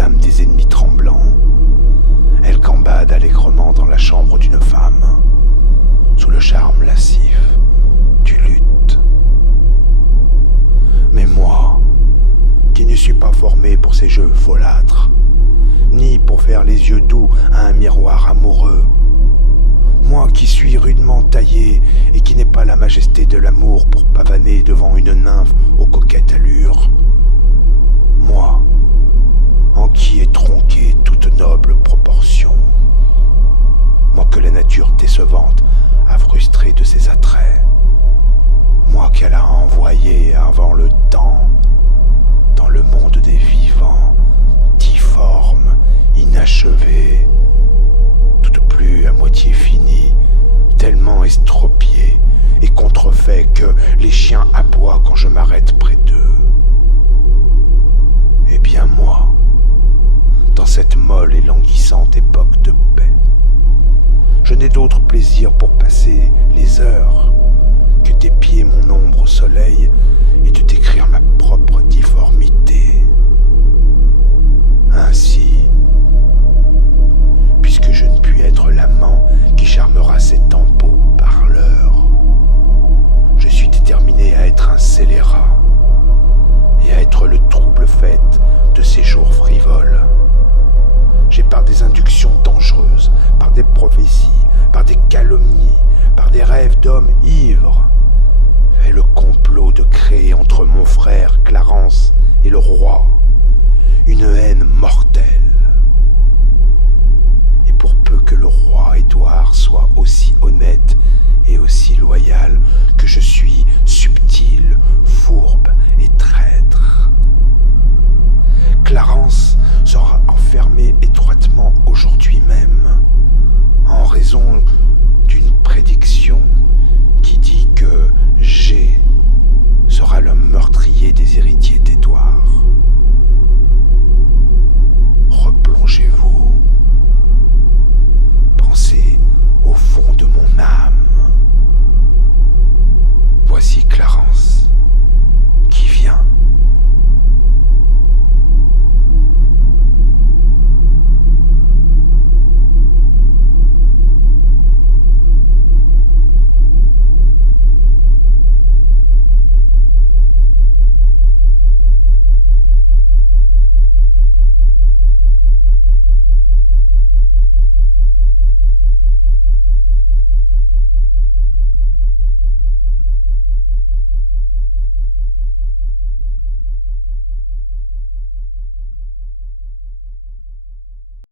âmes des ennemis tremblants, elle gambade allègrement dans la chambre d'une femme, sous le charme lascif du luth. Mais moi, qui ne suis pas formé pour ces jeux folâtres, ni pour faire les yeux doux à un miroir amoureux, moi qui suis rudement taillé et qui n'ai pas la majesté de l'amour pour pavaner devant une nymphe aux coquettes allures, moi, en qui est tronquée toute noble proportion, moi que la nature décevante a frustré de ses attraits, moi qu'elle a envoyé avant le temps dans le monde des vivants, difforme, inachevé, toute plus à moitié finie, tellement estropié et contrefait que les chiens aboient quand je m'arrête près d'eux. Eh bien moi, dans cette molle et languissante époque de paix, je n'ai d'autre plaisir pour passer les heures que d'épier mon ombre au soleil et de décrire ma propre difformité. Ainsi, puisque je ne puis être l'amant qui charmera ces tempos parleurs, je suis déterminé à être un scélérat et à être le trouble fait de ces jours frivoles. J'ai par des inductions dangereuses, par des prophéties, par des calomnies, par des rêves d'hommes ivres, fait le complot de créer entre mon frère Clarence et le roi